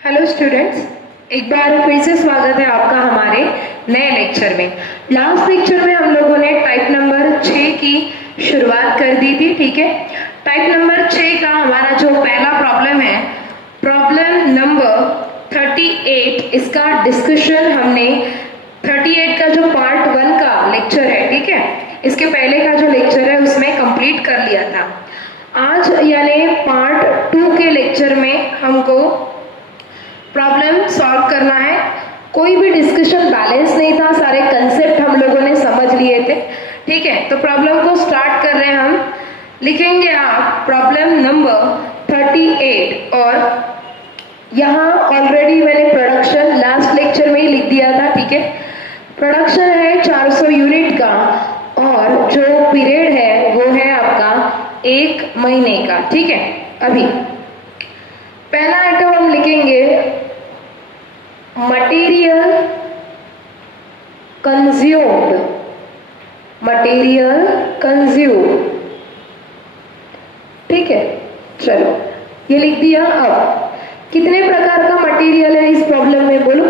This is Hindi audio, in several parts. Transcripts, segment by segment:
हेलो स्टूडेंट्स, एक बार फिर से स्वागत है आपका हमारे नए लेक्चर में। लास्ट लेक्चर में हम लोगों ने टाइप नंबर 6 की शुरुआत कर दी थी। ठीक है, टाइप नंबर 6 का हमारा जो पहला प्रॉब्लम है, प्रॉब्लम नंबर 38, इसका डिस्कशन हमने 38 का जो पार्ट 1 का लेक्चर है, ठीक है, इसके पहले का जो लेक्चर है उसमें कंप्लीट कर लिया था। आज यानी पार्ट 2 के लेक्चर में हमको प्रॉब्लम सॉल्व करना है। कोई भी डिस्कशन बैलेंस नहीं था, सारे कंसेप्ट हम लोगों ने समझ लिए थे। ठीक है, तो प्रॉब्लम को स्टार्ट कर रहे हैं हम। लिखेंगे आप प्रॉब्लम नंबर 38 और यहाँ ऑलरेडी मैंने प्रोडक्शन लास्ट लेक्चर में ही लिख दिया था। ठीक है, प्रोडक्शन है 400 यूनिट का और जो पीरियड है वो है आपका 1 महीने का। ठीक है, अभी पहला आइटम हम लिखेंगे मटेरियल कंज्यूम्ड, मटेरियल कंज्यूम्ड। ठीक है, चलो ये लिख दिया। अब कितने प्रकार का मटेरियल है इस प्रॉब्लम में, बोलो?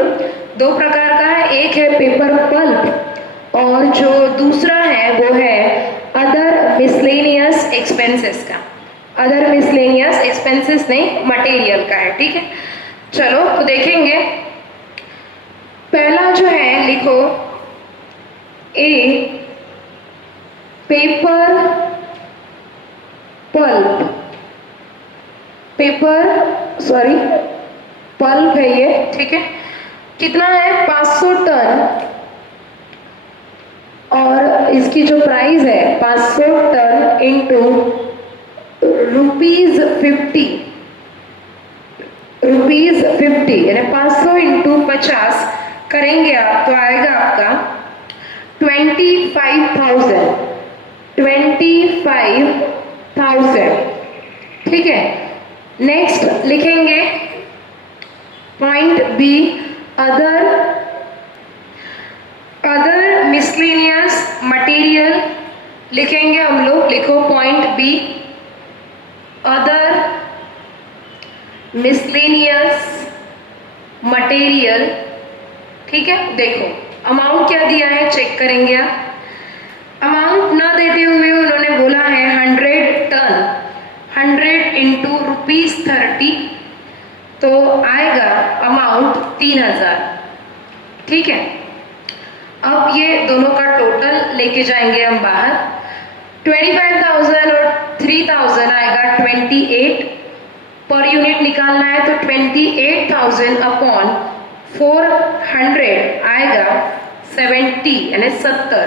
2 प्रकार का है, एक है पेपर पल्प और जो दूसरा है वो है अदर मिसलेनियस एक्सपेंसेस का। अदर मिसलेनियस एक्सपेंसेस नहीं, मटेरियल का है। ठीक है, चलो तो देखेंगे। पहला जो है लिखो ए पेपर पल्प, पल्प है ये। ठीक है, कितना है? 500 टन और इसकी जो प्राइस है 500 टन इंटू ₹50 यानी 500 इंटू 50 करेंगे आप तो आएगा आपका 25,000। ठीक है, नेक्स्ट लिखेंगे point B other miscellaneous material. लिखेंगे हम लोग, लिखो point B other miscellaneous material. ठीक है, देखो अमाउंट क्या दिया है चेक करेंगे आप। अमाउंट ना देते हुए उन्होंने बोला है 100 टन, 100 इंटू ₹30, तो आएगा अमाउंट 3000। ठीक है, अब ये दोनों का टोटल लेके जाएंगे हम बाहर। 25,000 और 3000 आएगा 28 पर यूनिट निकालना है, तो 28,000 अपॉन 400 आएगा 70 यानी 70।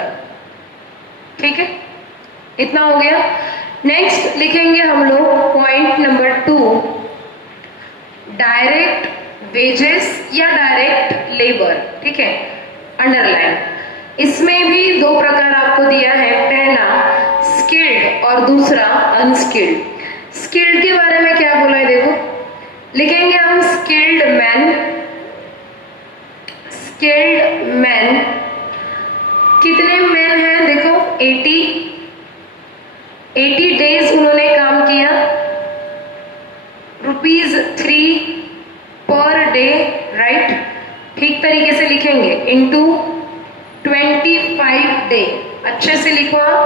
ठीक है, इतना हो गया। नेक्स्ट लिखेंगे हम लोग पॉइंट नंबर 2 डायरेक्ट वेजेस या डायरेक्ट लेबर। ठीक है, अंडरलाइन। इसमें भी 2 प्रकार आपको दिया है, पहला स्किल्ड और दूसरा अनस्किल्ड। स्किल्ड के बारे में क्या बोला है देखो, लिखेंगे हम स्किल्ड मैन। कितने मैन हैं देखो, 80 डेज उन्होंने काम किया, ₹3 पर डे, राइट। ठीक तरीके से लिखेंगे इंटू 25 डे। अच्छे से लिखो आप,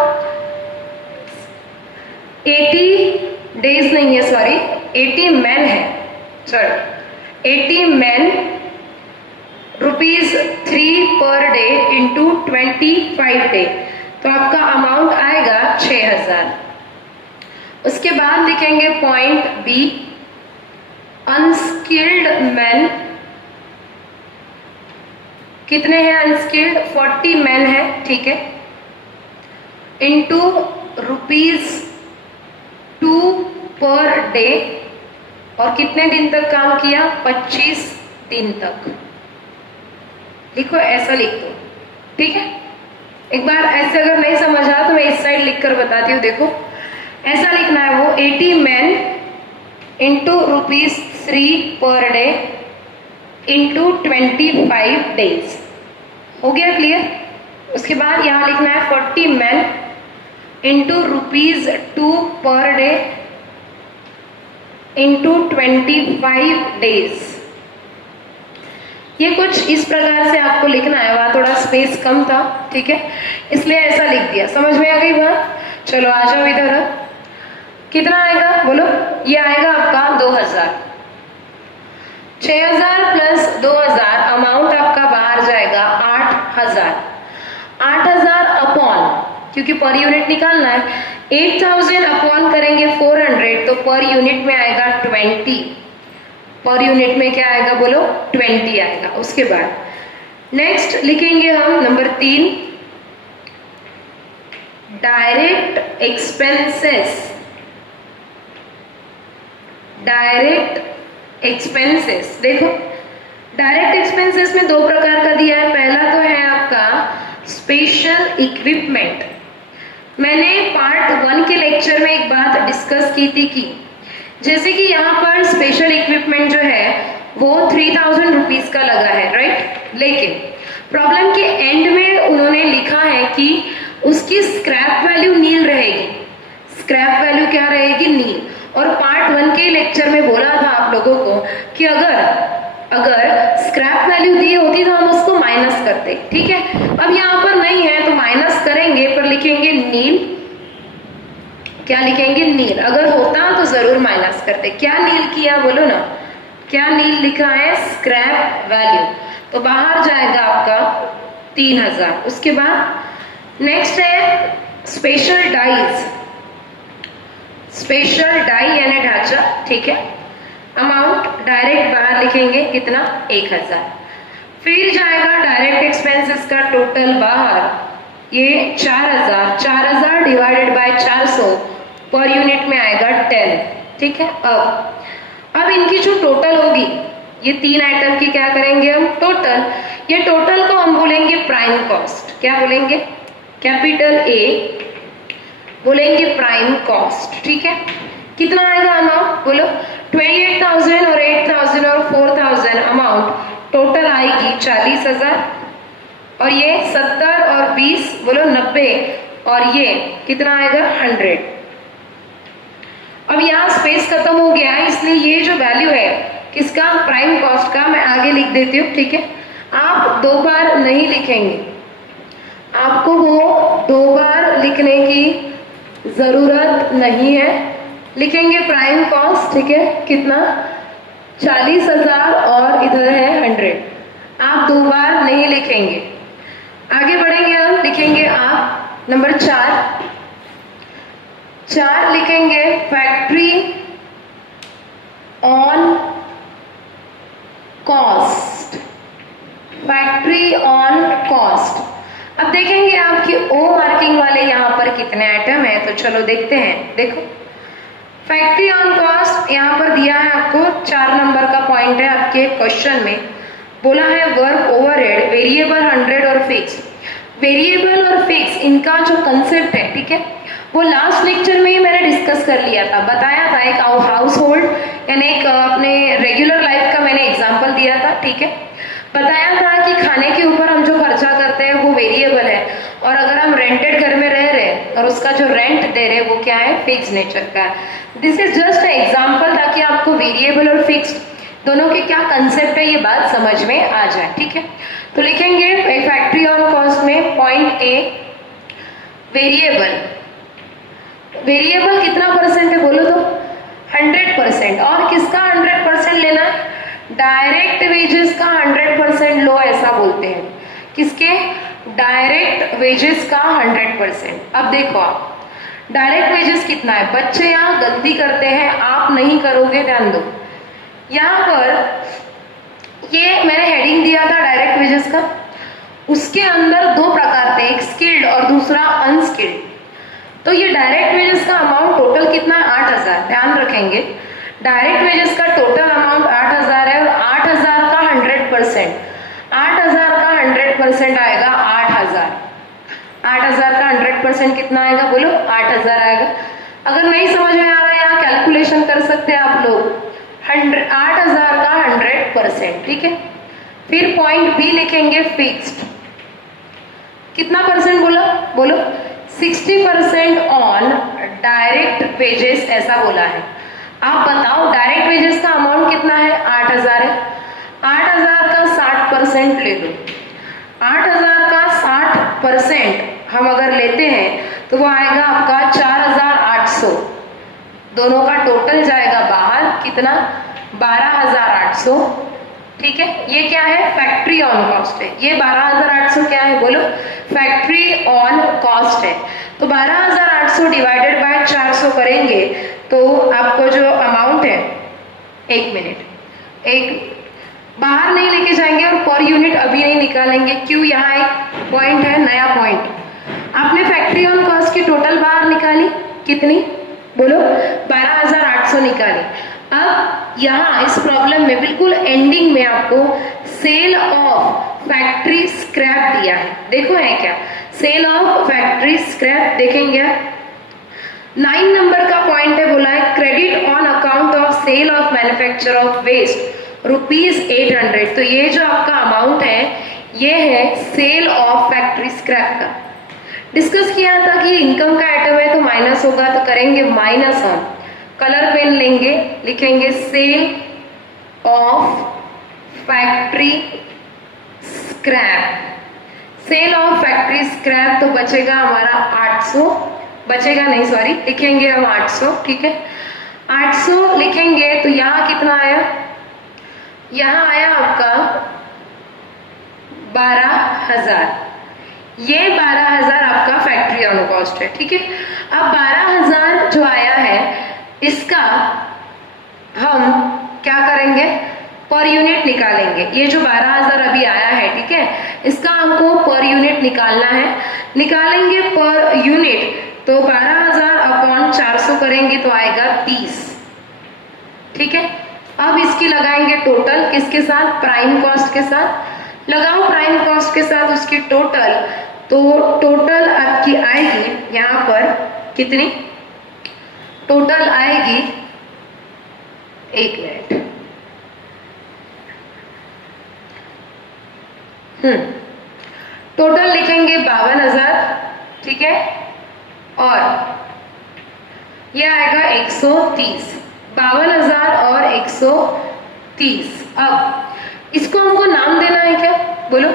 80 डेज नहीं है, सॉरी 80 मैन है, sorry 80 man, ₹3 per day into 25 day, तो आपका अमाउंट आएगा 6000। उसके बाद लिखेंगे पॉइंट बी अनस्किल्ड मैन। कितने हैं अनस्किल्ड? 40 मैन है। ठीक है, इंटू ₹2 पर डे, और कितने दिन तक काम किया? 25 दिन तक। लिखो, ऐसा लिख दो। ठीक है, एक बार ऐसे अगर नहीं समझ आ तो मैं इस साइड लिख कर बताती हूँ। देखो ऐसा लिखना है, वो 80 man into ₹3 per day into 25 days. हो गया क्लियर? उसके बाद यहाँ लिखना है 40 man into ₹2 per day into 25 days. ये कुछ इस प्रकार से आपको लिखना है, वहां थोड़ा स्पेस कम था, ठीक है, इसलिए ऐसा लिख दिया। समझ में आ गई बात? चलो आ जाओ इधर। कितना आएगा बोलो? ये आएगा आपका 2000। 6000 प्लस 2000 अमाउंट आपका बाहर जाएगा 8000। 8000 अपॉन, क्योंकि पर यूनिट निकालना है, 8000 अपॉन करेंगे 400 तो पर यूनिट में आएगा 20। पर यूनिट में क्या आएगा बोलो? 20 आएगा। उसके बाद नेक्स्ट लिखेंगे हम number 3, direct expenses. Direct expenses, देखो डायरेक्ट एक्सपेंसेस में दो प्रकार का दिया है। पहला तो है आपका स्पेशल इक्विपमेंट। मैंने पार्ट 1 के लेक्चर में एक बात डिस्कस की थी कि जैसे कि यहाँ पर स्पेशल इक्विपमेंट जो है वो 3000 रुपीज का लगा है, राइट, लेकिन प्रॉब्लम के एंड में उन्होंने लिखा है कि उसकी स्क्रैप वैल्यू नील रहेगी। स्क्रैप वैल्यू क्या रहेगी? नील। और पार्ट 1 के लेक्चर में बोला था आप लोगों को कि अगर स्क्रैप वैल्यू दी होती तो हम उसको माइनस करते, ठीक है। अब यहाँ पर नहीं है तो माइनस करेंगे, पर लिखेंगे नील। क्या लिखेंगे? नील। अगर होता तो जरूर माइनस करते। क्या नील किया बोलो ना? क्या नील लिखा है? Scrap value. तो बाहर जाएगा आपका 3000। उसके बाद नेक्स्ट है स्पेशल डाइज। स्पेशल डाई यानी ढांचा, ठीक है। अमाउंट डायरेक्ट बाहर लिखेंगे कितना? 1000। फिर जाएगा डायरेक्ट एक्सपेंसेस का टोटल बाहर, ये 4000। 4000 डिवाइडेड बाय 400 पर यूनिट में आएगा 10, ठीक है। अब इनकी जो टोटल होगी, ये 3 आइटम की क्या करेंगे हम? टोटल। ये टोटल को हम बोलेंगे प्राइम कॉस्ट। क्या बोलेंगे? कैपिटल ए बोलेंगे प्राइम कॉस्ट, ठीक है। कितना आएगा अमाउंट बोलो? 28,000 और 8,000 और 4,000 अमाउंट टोटल आएगी 40,000। और ये 70 और 20 बोलो 90, और ये कितना आएगा? 100। अब यहाँ स्पेस खत्म हो गया है, इसलिए ये जो वैल्यू है किसका? प्राइम कॉस्ट का। मैं आगे लिख देती हूँ, ठीक है। आप 2 बार नहीं लिखेंगे, आपको वो 2 बार लिखने की जरूरत नहीं है। लिखेंगे प्राइम कॉस्ट, ठीक है, कितना? 40,000 और इधर है 100। आप 2 बार नहीं लिखेंगे। आगे बढ़ेंगे हम, लिखेंगे आप नंबर 4 लिखेंगे factory on cost. Factory on cost. अब देखेंगे आपकी ओ मार्किंग वाले यहाँ पर कितने आइटम है, तो चलो देखते हैं। देखो फैक्ट्री ऑन कॉस्ट यहाँ पर दिया है आपको 4 नंबर का पॉइंट है आपके क्वेश्चन में। बोला है वर्क ओवरहेड वेरिएबल 100 और फिक्स। वेरिएबल और फिक्स इनका जो कंसेप्ट है, ठीक है, वो लास्ट लेक्चर में ही मैंने डिस्कस कर लिया था, बताया था। एक हाउस होल्ड यानी एक अपने रेगुलर लाइफ का मैंने एग्जाम्पल दिया था, ठीक है। बताया था कि खाने के ऊपर हम जो खर्चा करते हैं वो वेरिएबल है, और अगर हम रेंटेड घर में रह रहे हैं और उसका जो रेंट दे रहे हैं वो क्या है? फिक्स नेचर का है। दिस इज जस्ट एग्जाम्पल ताकि आपको वेरिएबल और फिक्स्ड दोनों के क्या कंसेप्ट है ये बात समझ में आ जाए, ठीक है। तो लिखेंगे फैक्ट्री ऑन कॉस्ट में पॉइंट ए, वेरिएबल। वेरिएबल कितना परसेंट है बोलो तो? 100%। और किसका 100% लेना है? डायरेक्ट वेजेस का 100% लो, ऐसा बोलते हैं। किसके? डायरेक्ट वेजेस का 100%। अब देखो आप डायरेक्ट वेजेस कितना है? बच्चे यहाँ गलती करते हैं, आप नहीं करोगे, ध्यान दो। यहाँ पर ये मैंने हेडिंग दिया था डायरेक्ट वेजेस का, उसके अंदर 2 प्रकार थे, एक स्किल्ड और दूसरा अनस्किल्ड। तो ये डायरेक्ट वेजेस का अमाउंट टोटल कितना है? 8,000। ध्यान रखेंगे डायरेक्ट वेजेस का टोटल अमाउंट 8,000 है, और 8,000 का 100%, 8,000 का 100% आएगा 8,000। 8,000 का 100% कितना आएगा बोलो? 8,000 आएगा। अगर नहीं समझ में आ रहा है यहाँ कैलकुलेशन कर सकते हैं आप लोग। 8,000 का 100%, ठीक है। फिर पॉइंट बी लिखेंगे फिक्स्ड। कितना परसेंट बोला? बोलो 60% ऑन डायरेक्ट वेजेस, ऐसा बोला है। आप बताओ डायरेक्ट वेजेस का अमाउंट कितना है? 8,000 है। 8,000 का तो वो आएगा आपका 4800, दोनों का टोटल जाएगा बाहर कितना 12800, ठीक है। ये क्या है फैक्ट्री ऑन कॉस्ट है, ये 12800 क्या है बोलो फैक्ट्री ऑन कॉस्ट है। तो 12800 डिवाइडेड बाय 400 करेंगे तो आपको जो अमाउंट है, एक मिनट, एक बाहर नहीं लेके जाएंगे और पर यूनिट अभी नहीं निकालेंगे, क्यों, यहाँ एक पॉइंट है, नया पॉइंट। आपने फैक्ट्री ऑन कॉस्ट की टोटल बाहर निकाली कितनी बोलो 12800 निकाली। अब यहाँ इस प्रॉब्लम में बिल्कुल एंडिंग में आपको सेल ऑफ फैक्ट्री स्क्रैप दिया है, देखो है क्या सेल ऑफ फैक्ट्री स्क्रैप, देखेंगे 9 नंबर का पॉइंट है, बोला है credit on account of sale of manufacture of waste ₹800। तो ये जो आपका अमाउंट है ये है सेल ऑफ फैक्ट्री स्क्रैप का। डिस्कस किया था कि इनकम का आइटम है तो माइनस होगा, तो करेंगे माइनस ऑन, कलर पेन लेंगे, लिखेंगे sale of factory scrap, sale of factory scrap, तो बचेगा हमारा 800, बचेगा नहीं सॉरी, लिखेंगे हम 800, ठीक है 800 लिखेंगे। तो यहाँ कितना आया, यहाँ आया आपका 12000, ये 12000 आपका फैक्ट्री ऑन कॉस्ट है, ठीक है। अब 12000 जो आया है इसका हम क्या करेंगे पर यूनिट निकालेंगे, ये जो 12000 अभी आया है, ठीक है, इसका हमको पर यूनिट निकालना है, निकालेंगे पर यूनिट, तो 12000 अपॉन 400 करेंगे तो आएगा 30, ठीक है। अब इसकी लगाएंगे टोटल, किसके साथ, प्राइम कॉस्ट के साथ, लगाओ प्राइम कॉस्ट के साथ उसकी टोटल, तो टोटल आपकी आएगी यहाँ पर कितनी, टोटल आएगी, एक मिनट, टोटल लिखेंगे 52000, ठीक है, और यह आएगा 130, 52000 और 130। अब इसको हमको नाम देना है क्या बोलो,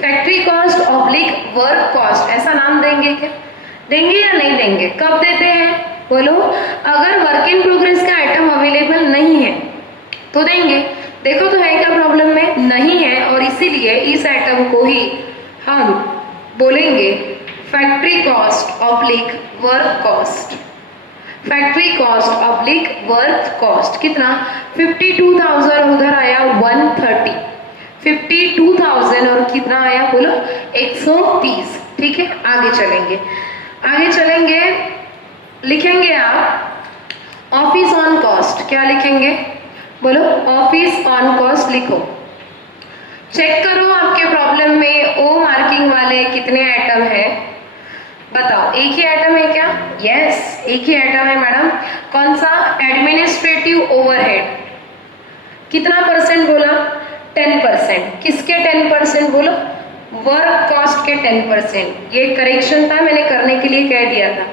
factory cost oblique work cost, ऐसा नाम देंगे क्या, देंगे या नहीं देंगे, कब देते हैं बोलो, अगर वर्क इन प्रोग्रेस का आइटम अवेलेबल नहीं है तो देंगे, देखो तो है क्या प्रॉब्लम में, नहीं है, और इसीलिए इस आइटम को ही हम बोलेंगे factory cost oblique work cost, factory cost oblique work cost. कितना 52,000, उधर आया 130, 52,000 और कितना आया बोलो 130, ठीक है। आगे चलेंगे, आगे चलेंगे, लिखेंगे आप ऑफिस ऑन कॉस्ट, क्या लिखेंगे बोलो ऑफिस ऑन कॉस्ट लिखो। चेक करो आपके प्रॉब्लम में ओ मार्किंग वाले कितने आइटम है, बताओ, एक ही आइटम है क्या, यस एक ही आइटम है मैडम, कौन सा, एडमिनिस्ट्रेटिव ओवरहेड, कितना परसेंट बोला 10%, किसके 10% बोलो, वर्क कॉस्ट के 10%, ये करेक्शन था, मैंने करने के लिए कह दिया था,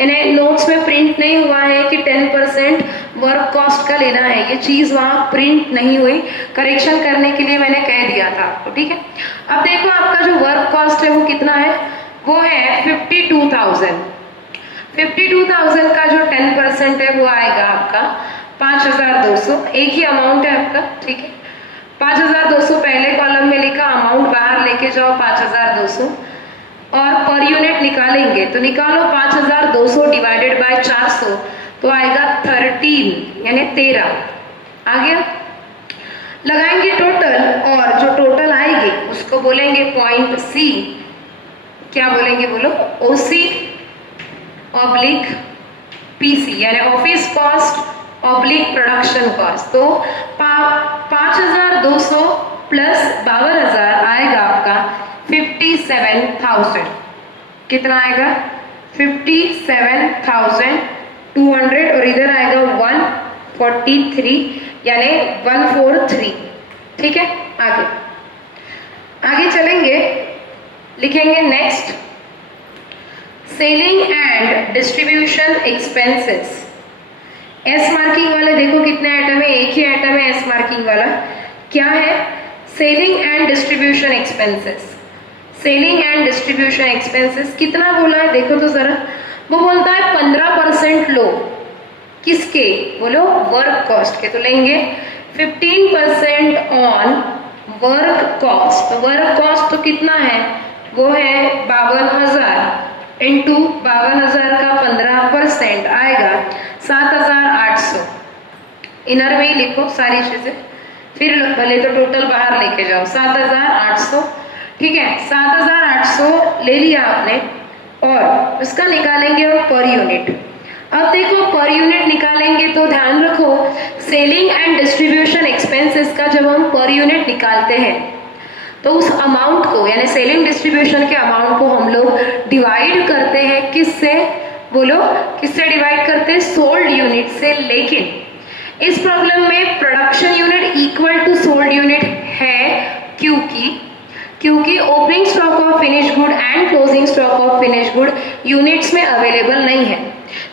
यानी नोट्स में प्रिंट नहीं हुआ है कि 10% वर्क कॉस्ट का लेना है, ये चीज वहां प्रिंट नहीं हुई, करेक्शन करने के लिए मैंने कह दिया था आपको, ठीक है। अब देखो आपका जो वर्क कॉस्ट है वो कितना है, वो है 52,000, 52,000 का जो 10% है वो आएगा आपका 5,200, एक ही अमाउंट है आपका, ठीक है, 5,200 पहले कॉलम में लिखा, अमाउंट बाहर लेके जाओ 5,200, और पर यूनिट निकालेंगे तो निकालो 5,200 डिवाइडेड बाय 400, तो आएगा 13 यानी 13, आ गया, लगाएंगे टोटल, और जो टोटल आएगी उसको बोलेंगे पॉइंट सी, क्या बोलेंगे बोलो ओसी ऑब्लिक पीसी, यानी office cost oblique production cost. तो 5,200 प्लस 52,000 आएगा आपका 57,000, कितना आएगा 57,200, और इधर आएगा 143 यानी 143, ठीक है। आगे आगे चलेंगे, लिखेंगे next selling and distribution expenses, S marking वाले देखो कितने आइटम है, एक ही आइटम है एस मार्किंग वाला, क्या है selling and distribution expenses. Selling and distribution expenses कितना बोला है देखो तो जरा, वो बोलता है 15% लो, किसके बोलो, वर्क कॉस्ट के, तो लेंगे 15% ऑन वर्क कॉस्ट। तो वर्क कॉस्ट तो कितना है, वो है 52,000 इंटू 52,000 का 15% आएगा 7,800। इनर में ही लिखो सारी चीजें, फिर भले तो टोटल बाहर लेके जाओ, 7,800, ठीक है। 7,800 ले लिया आपने और उसका निकालेंगे और पर यूनिट। अब देखो पर यूनिट निकालेंगे तो ध्यान रखो, सेलिंग एंड डिस्ट्रीब्यूशन एक्सपेंसेस का जब हम पर यूनिट निकालते हैं तो उस अमाउंट को, यानी सेलिंग डिस्ट्रीब्यूशन के अमाउंट को हम लोग डिवाइड करते हैं किससे, बोलो किससे डिवाइड करते हैं, सोल्ड यूनिट से। लेकिन इस प्रॉब्लम में production unit equal to sold unit है, क्योंकि opening stock of finish good and closing stock of finish good units में अवेलेबल नहीं है।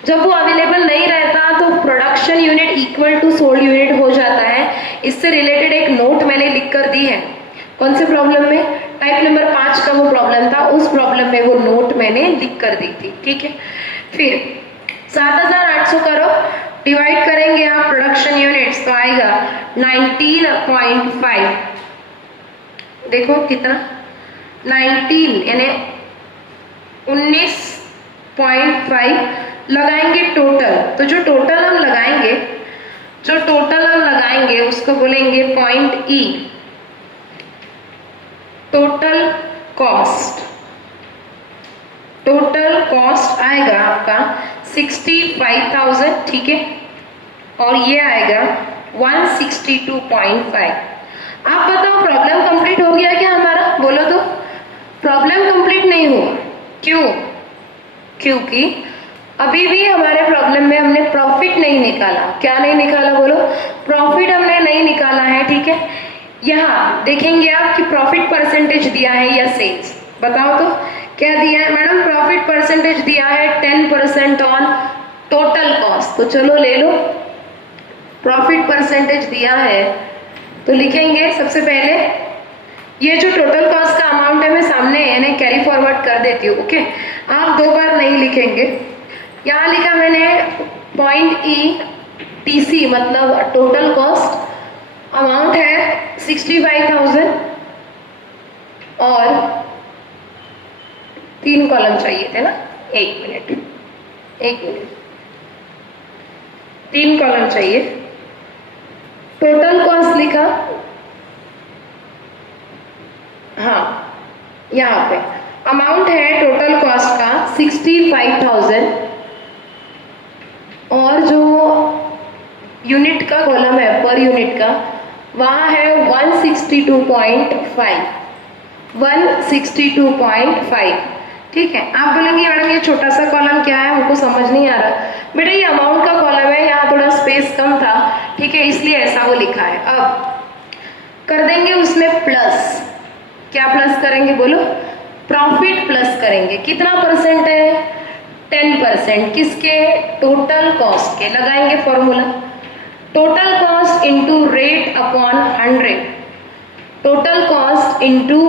जब वो अवेलेबल नहीं रहता तो production unit equal to sold unit हो जाता है। इससे रिलेटेड एक नोट मैंने लिख कर दी है, कौन से प्रॉब्लम में, टाइप नंबर 5 का वो प्रॉब्लम था, उस प्रॉब्लम में वो नोट मैंने लिख कर दी थी, ठीक है। फिर 7,800 करो, डिवाइड करेंगे आप प्रोडक्शन यूनिट्स तो आएगा 19.5, देखो कितना 19 यानी 19.5 लगाएंगे टोटल। तो जो टोटल हम लगाएंगे उसको बोलेंगे पॉइंट ई, टोटल कॉस्ट आएगा आपका 65,000, ठीक है, और ये आएगा 162.5। आप बताओ प्रॉब्लम कंप्लीट हो गया क्या हमारा, बोलो तो। प्रॉब्लम कंप्लीट नहीं हुआ, क्यों, क्योंकि अभी भी हमारे प्रॉब्लम में हमने प्रॉफिट नहीं निकाला। क्या नहीं निकाला बोलो, प्रॉफिट हमने नहीं निकाला है, ठीक है। यहाँ देखेंगे आप कि प्रॉफिट परसेंटेज दिया है या सेल्स, बताओ तो क्या दिया है मैडम, प्रॉफिट परसेंटेज दिया है 10% ऑन टोटल कॉस्ट। तो चलो ले लो, प्रॉफिट परसेंटेज दिया है तो लिखेंगे सबसे पहले ये जो टोटल कॉस्ट का अमाउंट है मैं सामने यानी कैरी फॉरवर्ड कर देती हूँ, ओके। आप 2 बार नहीं लिखेंगे। यहाँ लिखा मैंने पॉइंट ई, टीसी मतलब टोटल कॉस्ट, अमाउंट है 65,000 और 3 कॉलम चाहिए थे ना, 1 मिनट 3 कॉलम चाहिए। टोटल कॉस्ट लिखा, हाँ यहाँ पे अमाउंट है टोटल कॉस्ट का 65,000 और जो यूनिट का कॉलम है पर यूनिट का वहाँ है 162.5, ठीक है। आप बोलेंगे मैडम ये छोटा सा कॉलम क्या है, हमको समझ नहीं आ रहा। बेटा ये अमाउंट का कॉलम है, यहाँ थोड़ा स्पेस कम था, ठीक है, इसलिए ऐसा वो लिखा है। अब कर देंगे उसमें प्लस, क्या प्लस करेंगे बोलो, प्रॉफिट प्लस करेंगे। कितना परसेंट है, 10%, किसके, टोटल कॉस्ट के। लगाएंगे formula, total cost into rate upon 100, total cost into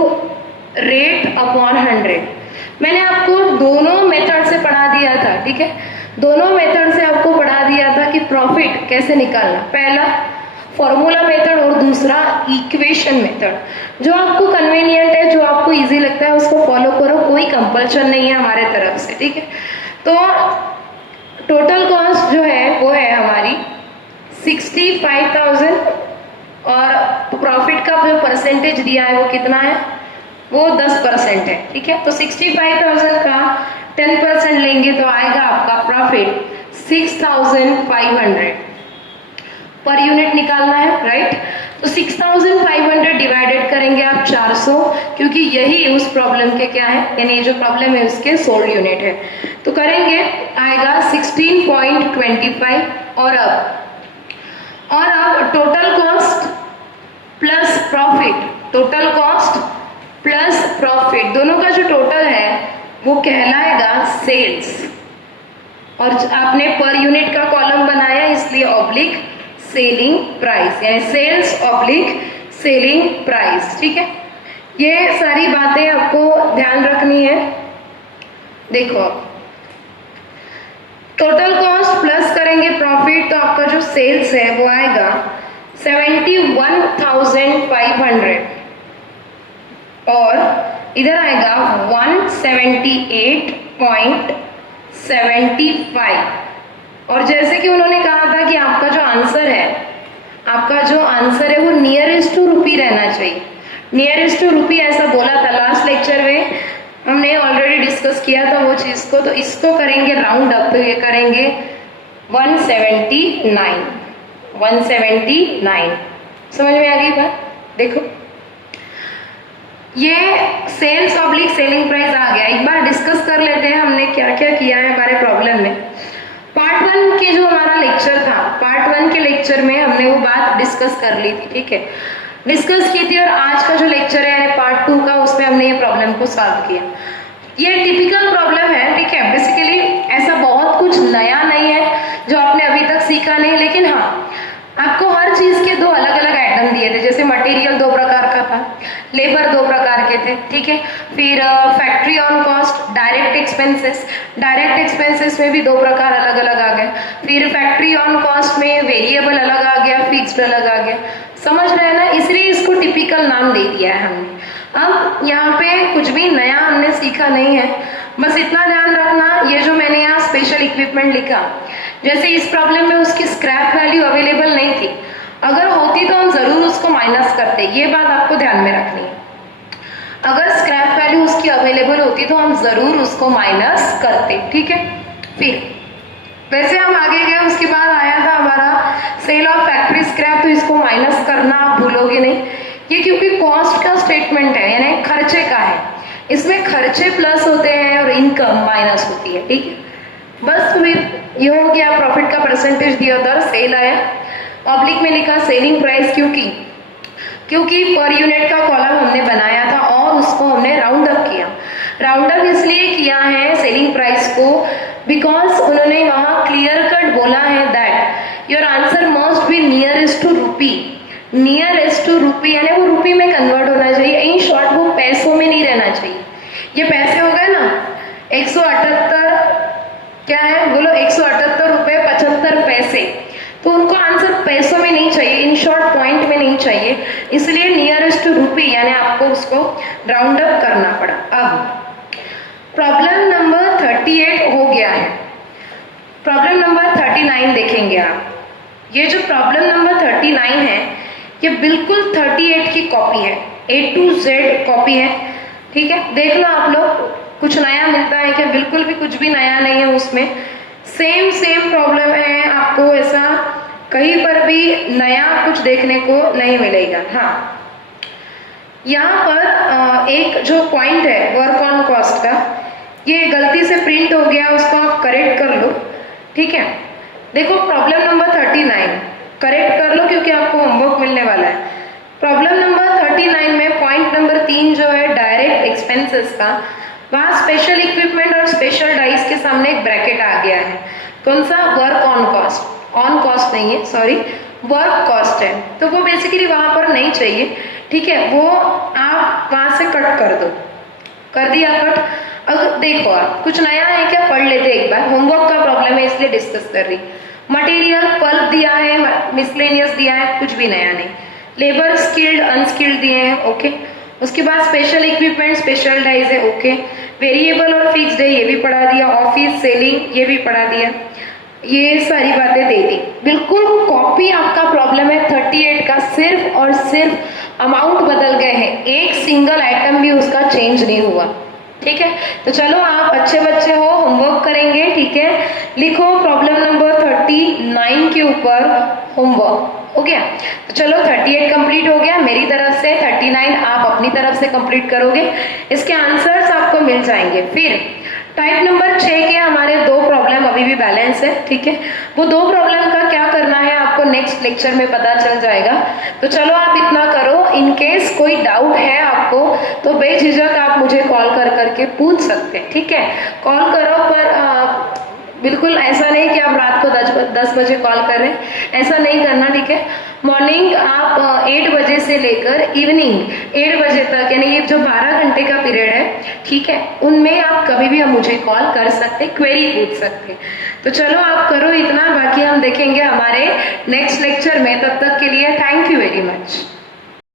rate upon 100। मैंने आपको दोनों मेथड से पढ़ा दिया था, ठीक है, दोनों मेथड से आपको पढ़ा दिया था कि प्रॉफिट कैसे निकालना। पहला फॉर्मूला मेथड और दूसरा इक्वेशन मेथड। जो आपको कन्वीनियंट है, जो आपको इजी लगता है उसको फॉलो करो, कोई कंपल्शन नहीं है हमारे तरफ से, ठीक है। तो टोटल कॉस्ट जो है वो है हमारी 65,000 और प्रॉफिट का जो परसेंटेज दिया है वो कितना है, वो 10% है, ठीक है। तो 65,000 का 10% लेंगे तो आएगा आपका प्रॉफिट 6,500 पर यूनिट निकालना है, राइट। तो 6,500 डिवाइडेड करेंगे आप 400, क्योंकि यही उस प्रॉब्लम के क्या है, यानी जो प्रॉब्लम है उसके सोल्ड यूनिट है। तो करेंगे आएगा 16.25 और अब total cost plus profit, total cost plus profit दोनों का जो टोटल है वो कहलाएगा सेल्स। और आपने पर यूनिट का कॉलम बनाया इसलिए ऑब्लिक सेलिंग प्राइस, यानी सेल्स ऑब्लिक सेलिंग प्राइस, ठीक है। ये सारी बातें आपको ध्यान रखनी है। देखो टोटल कॉस्ट प्लस करेंगे प्रॉफिट, तो आपका जो सेल्स है वो आएगा 71,500 और इधर आएगा 178.75। और जैसे कि उन्होंने कहा था कि आपका जो आंसर है वो नियरेस्ट टू रुपी रहना चाहिए। नियरेस्ट टू रुपी ऐसा बोला था लास्ट लेक्चर में, हमने ऑलरेडी डिस्कस किया था वो चीज को। तो इसको करेंगे राउंड अप, तो ये करेंगे 179। समझ में आ गई बात? देखो ये सेल्स ऑब्लिक सेलिंग प्राइस आ गया। एक बार डिस्कस कर लेते हैं हमने क्या क्या किया है हमारे प्रॉब्लम में। पार्ट 1 के जो हमारा लेक्चर था, पार्ट 1 के लेक्चर में हमने वो बात डिस्कस कर ली थी, ठीक है, डिस्कस की थी। और आज का जो लेक्चर है यानी पार्ट 2 का, उसमें हमने ये प्रॉब्लम को सॉल्व किया। ये टिपिकल प्रॉब्लम है, ठीक है, बेसिकली ऐसा बहुत कुछ नया नहीं है जो आपने अभी तक सीखा नहीं, लेकिन हाँ आपको हर चीज के दो अलग अलग आइटम दिए थे। जैसे मटेरियल 2 प्रकार का था, लेबर 2 प्रकार के थे, ठीक है, फिर factory on cost, direct expenses में भी 2 प्रकार अलग अलग आ गए। फिर फैक्ट्री ऑन कॉस्ट में वेरिएबल अलग आ गया, फिक्स्ड अलग आ गया। समझ रहे हैं ना? इसलिए इसको टिपिकल नाम दे दिया है हमने। अब यहाँ पे कुछ भी नया हमने सीखा नहीं है, बस इतना ध्यान रखना, ये जो मैंने यहाँ स्पेशल इक्विपमेंट लिखा, जैसे इस प्रॉब्लम में उसकी स्क्रैप वैल्यू अवेलेबल नहीं थी, अगर होती तो हम जरूर उसको माइनस करते, ये बात आपको ध्यान में रखनी है। अगर स्क्रैप वैल्यू उसकी अवेलेबल होती तो हम जरूर उसको माइनस करते, ठीक है। फिर वैसे हम आगे गए, उसके बाद आया था हमारा सेल ऑफ फैक्ट्री स्क्रैप, तो इसको माइनस करना आप भूलोगे नहीं, ये क्योंकि कॉस्ट का स्टेटमेंट है, यानी खर्चे का है, इसमें खर्चे प्लस होते हैं और इनकम माइनस होती है, ठीक है। बस फिर ये हो गया, प्रॉफिट का परसेंटेज दिया था, सेल आया, ऑब्लिक में लिखा सेलिंग प्राइस, क्योंकि पर यूनिट का कॉलम हमने बनाया था और उसको हमने राउंड अप किया। राउंड अप इसलिए किया है सेलिंग प्राइस को, बिकॉज उन्होंने वहां क्लियर कट बोला है that your answer must be nearest to rupee. Nearest to rupee यानी वो रुपी में कन्वर्ट होना चाहिए, इन शॉर्ट वो पैसों में नहीं रहना चाहिए। ये पैसे हो गए ना, 178 क्या है बोलो, 178 रुपए 75 पैसे, तो उनको आंसर पैसों में नहीं चाहिए, इन शॉर्ट पॉइंट में नहीं चाहिए, इसलिए नियरेस्ट टू रुपी यानी आपको उसको राउंड अप करना पड़ा। अब प्रॉब्लम नंबर 38 हो गया है, प्रॉब्लम नंबर 39 देखेंगे आप। ये जो प्रॉब्लम नंबर 39 है ये बिल्कुल 38 की कॉपी है, A to Z कॉपी है, ठीक है। देख लो आप लोग, कुछ नया मिलता है क्या? बिल्कुल भी कुछ भी नया नहीं है उसमें, सेम प्रॉब्लम है, आपको ऐसा कहीं पर भी नया कुछ देखने को नहीं मिलेगा। हाँ, यहाँ पर एक जो पॉइंट है वर्क ऑन कॉस्ट का, ये गलती से प्रिंट हो गया, उसको आप करेक्ट कर लो, ठीक है। देखो प्रॉब्लम नंबर 39 करेक्ट कर लो क्योंकि आपको होमवर्क मिलने वाला है। प्रॉब्लम नंबर 39 में पॉइंट नंबर 3 जो है डायरेक्ट एक्सपेंसेस का, वहां स्पेशल इक्विपमेंट और स्पेशल डाइस के सामने एक ब्रैकेट आ गया है। कौन सा? Work on cost, on cost नहीं है, सॉरी, वर्क कॉस्ट है, तो वो बेसिकली वहां पर नहीं चाहिए, ठीक है, वो आप वहां से कट कर दो। कर दिया कट। अगर देखो आप कुछ नया है क्या, पढ़ लेते एक बार, होमवर्क का प्रॉब्लम है इसलिए डिस्कस कर रही। मटेरियल पल्प दिया है, मिसलेनियस दिया है, कुछ भी नया नहीं। लेबर स्किल्ड अनस्किल्ड दिए हैं, ओके। उसके बाद स्पेशल इक्विपमेंट स्पेशल डाइज है, ओके। वेरिएबल और फिक्स्ड है, ये भी पढ़ा दिया। ऑफिस सेलिंग ये भी पढ़ा दिया, ये सारी बातें दे दी। बिल्कुल कॉपी आपका प्रॉब्लम है 38 का, सिर्फ और सिर्फ अमाउंट बदल गए हैं, एक सिंगल आइटम भी उसका चेंज नहीं हुआ, ठीक है। तो चलो आप अच्छे बच्चे हो, होमवर्क करेंगे, ठीक है। लिखो प्रॉब्लम नंबर 39 के ऊपर होमवर्क, हो गया। तो चलो 38 कंप्लीट हो गया मेरी तरफ से, 39 आप अपनी तरफ से कंप्लीट करोगे, इसके आंसर्स आपको मिल जाएंगे। फिर टाइप नंबर 6 के हमारे 2 प्रॉब्लम अभी भी बैलेंस है, ठीक है। वो 2 प्रॉब्लम का क्या करना है आपको नेक्स्ट लेक्चर में पता चल जाएगा। तो चलो आप इतना करो, इन केस कोई डाउट है आपको तो बेझिझक आप मुझे कॉल कर करके पूछ सकते हैं, ठीक है। कॉल करो, पर बिल्कुल ऐसा नहीं कि आप रात को 10 बजे कॉल कर रहे हैं, ऐसा नहीं करना, ठीक है। मॉर्निंग आप 8 बजे से लेकर इवनिंग 8 बजे तक, यानी ये जो 12 घंटे का पीरियड है, ठीक है, उनमें आप कभी भी मुझे कॉल कर सकते, क्वेरी पूछ सकते। तो चलो आप करो इतना, बाकी हम देखेंगे हमारे नेक्स्ट लेक्चर में। तब तक के लिए थैंक यू वेरी मच।